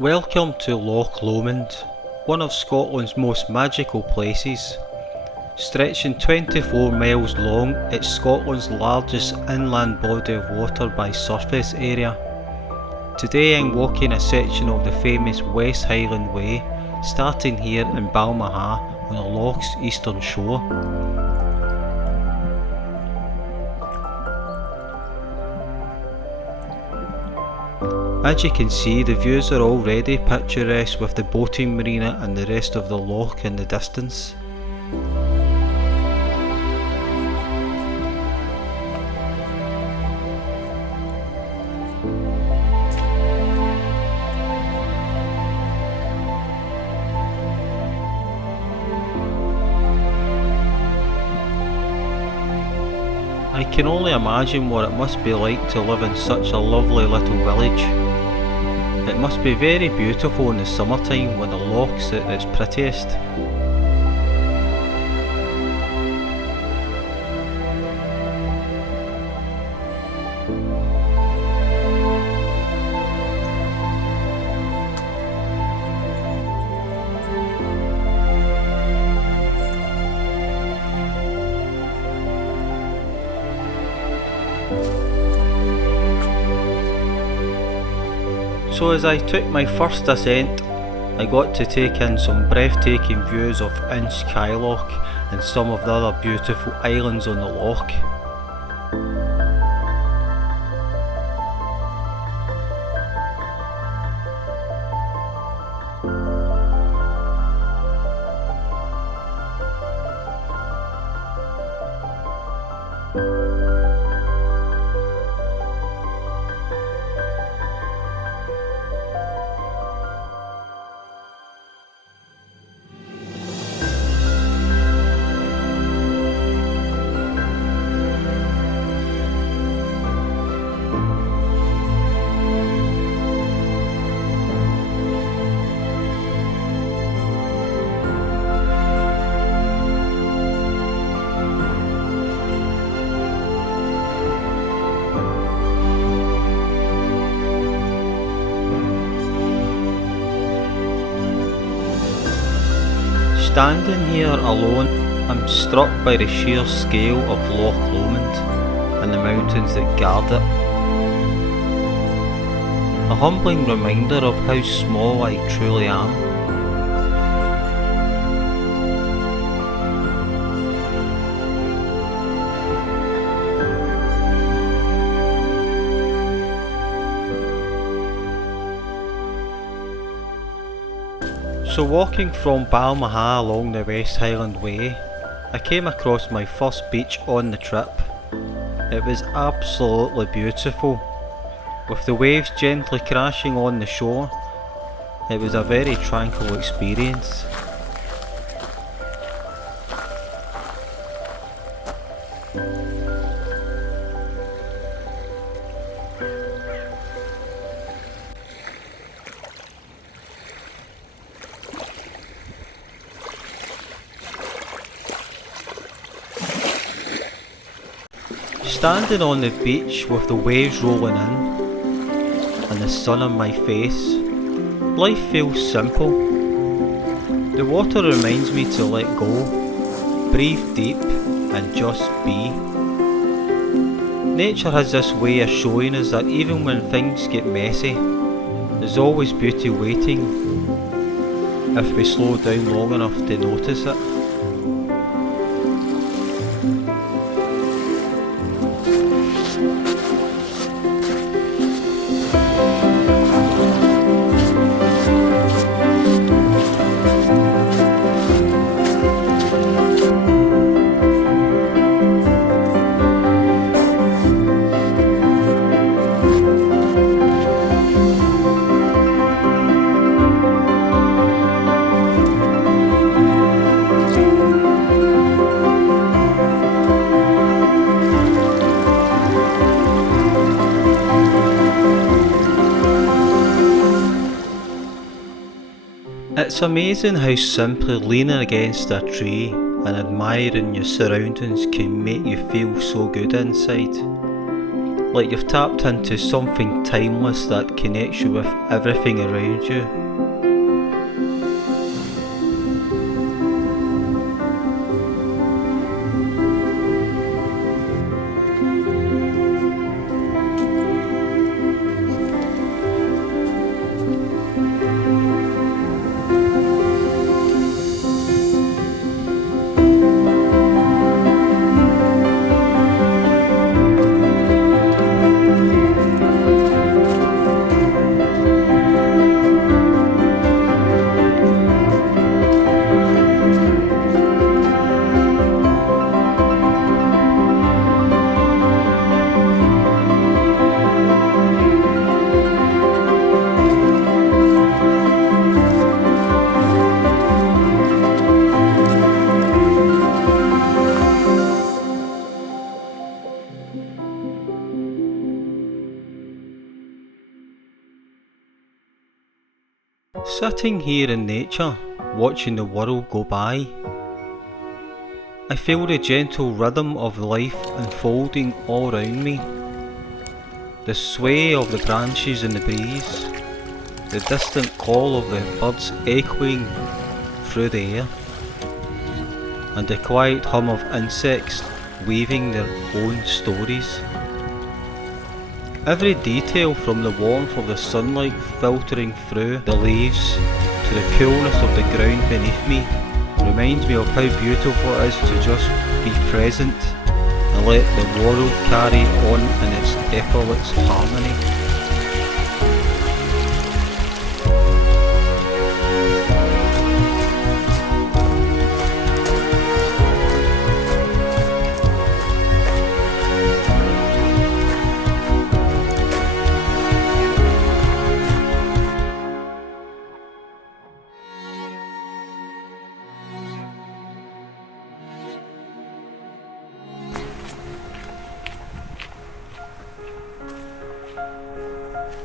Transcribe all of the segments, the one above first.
Welcome to Loch Lomond, one of Scotland's most magical places. Stretching 24 miles long, it's Scotland's largest inland body of water by surface area. Today I'm walking a section of the famous West Highland Way, starting here in Balmaha on the loch's eastern shore. As you can see, the views are already picturesque with the boating marina and the rest of the loch in the distance. I can only imagine what it must be like to live in such a lovely little village. It must be very beautiful in the summertime when the loch's at its prettiest. So as I took my first ascent, I got to take in some breathtaking views of Loch and some of the other beautiful islands on the loch. Standing here alone, I'm struck by the sheer scale of Loch Lomond and the mountains that guard it. A humbling reminder of how small I truly am. So walking from Balmaha along the West Highland Way, I came across my first beach on the trip. It was absolutely beautiful, with the waves gently crashing on the shore. It was a very tranquil experience. Standing on the beach with the waves rolling in and the sun on my face, life feels simple. The water reminds me to let go, breathe deep and just be. Nature has this way of showing us that even when things get messy, there's always beauty waiting if we slow down long enough to notice it. It's amazing how simply leaning against a tree and admiring your surroundings can make you feel so good inside. Like you've tapped into something timeless that connects you with everything around you. Sitting here in nature, watching the world go by, I feel the gentle rhythm of life unfolding all around me. The sway of the branches in the breeze, the distant call of the birds echoing through the air, and the quiet hum of insects weaving their own stories. Every detail, from the warmth of the sunlight filtering through the leaves to the coolness of the ground beneath me, reminds me of how beautiful it is to just be present and let the world carry on in its effortless harmony.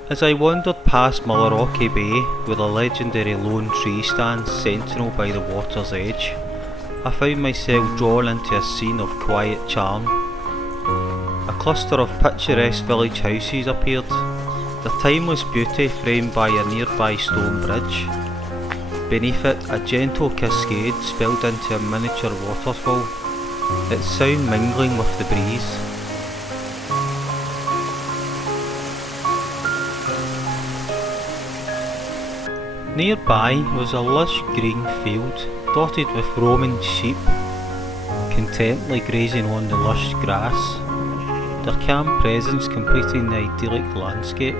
As I wandered past Mullarochy Bay, where the legendary lone tree stands sentinel by the water's edge, I found myself drawn into a scene of quiet charm. A cluster of picturesque village houses appeared, their timeless beauty framed by a nearby stone bridge. Beneath it, a gentle cascade spilled into a miniature waterfall, its sound mingling with the breeze. Nearby was a lush green field dotted with roaming sheep, contentedly grazing on the lush grass, their calm presence completing the idyllic landscape.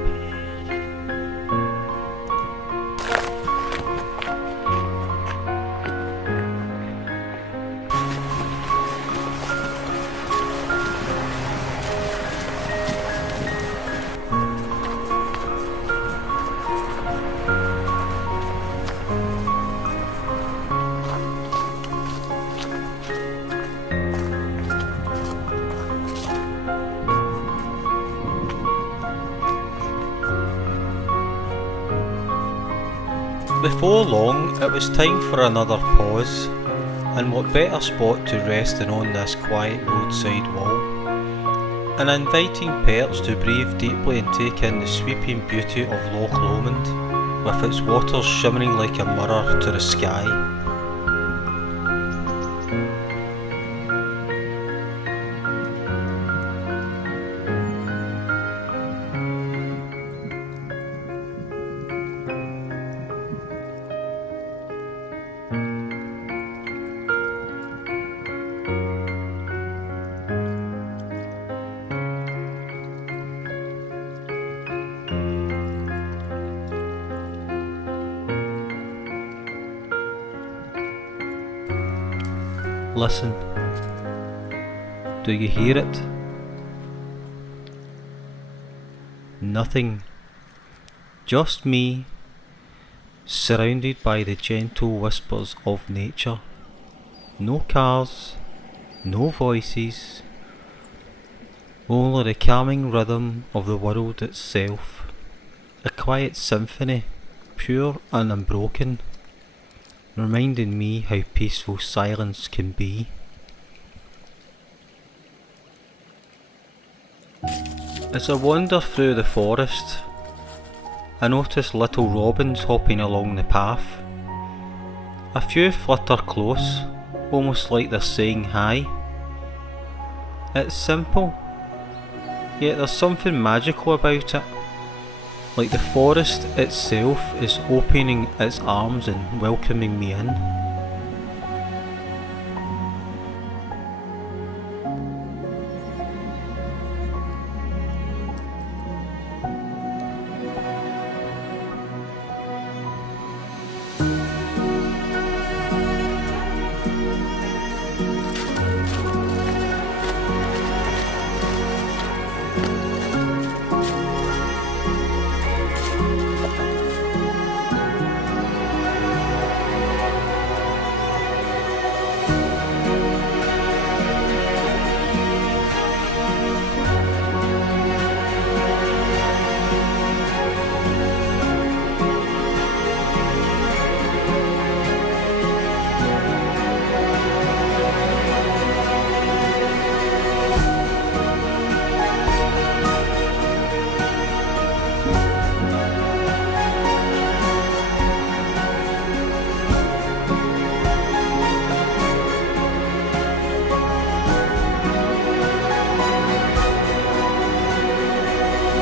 Before long, it was time for another pause, and what better spot to rest than on this quiet roadside wall. An inviting perch to breathe deeply and take in the sweeping beauty of Loch Lomond, with its waters shimmering like a mirror to the sky. Listen. Do you hear it? Nothing. Just me, surrounded by the gentle whispers of nature. No cars, no voices, only the calming rhythm of the world itself. A quiet symphony, pure and unbroken, reminding me how peaceful silence can be. As I wander through the forest, I notice little robins hopping along the path. A few flutter close, almost like they're saying hi. It's simple, yet there's something magical about it. Like the forest itself is opening its arms and welcoming me in.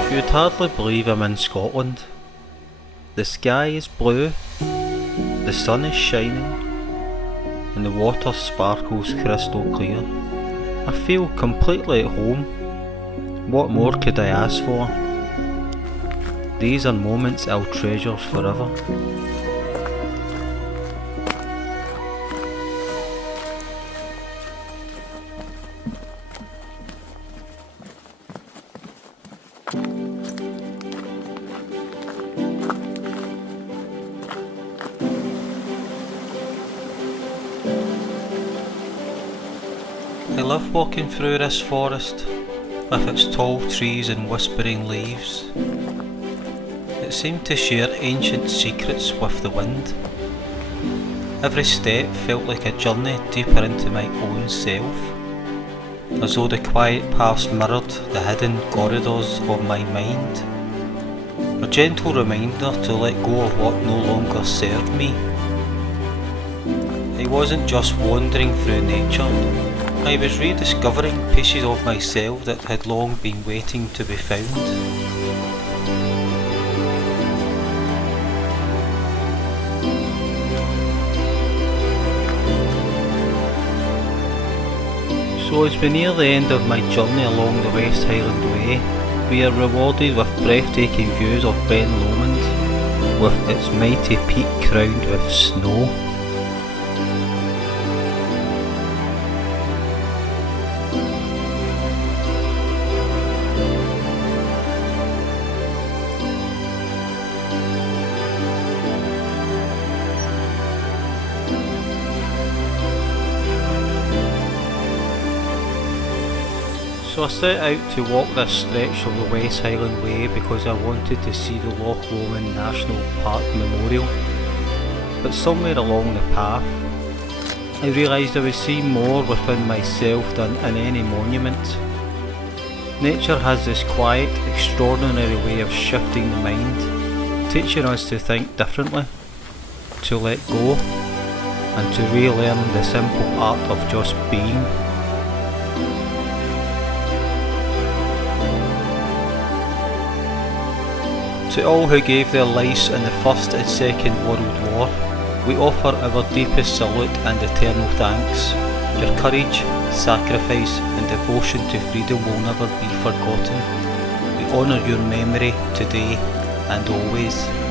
You'd hardly believe I'm in Scotland. The sky is blue, the sun is shining, and the water sparkles crystal clear. I feel completely at home. What more could I ask for? These are moments I'll treasure forever. I love walking through this forest, with its tall trees and whispering leaves. It seemed to share ancient secrets with the wind. Every step felt like a journey deeper into my own self, as though the quiet paths mirrored the hidden corridors of my mind. A gentle reminder to let go of what no longer served me. I wasn't just wandering through nature, I was rediscovering pieces of myself that had long been waiting to be found. So as we near the end of my journey along the West Highland Way, we are rewarded with breathtaking views of Loch Lomond, with its mighty peak crowned with snow. So I set out to walk this stretch of the West Highland Way because I wanted to see the Loch Lomond National Park Memorial. But somewhere along the path, I realised I was seeing more within myself than in any monument. Nature has this quiet, extraordinary way of shifting the mind, teaching us to think differently, to let go, and to relearn the simple art of just being. To all who gave their lives in the First and Second World War, we offer our deepest salute and eternal thanks. Your courage, sacrifice and devotion to freedom will never be forgotten. We honour your memory today and always.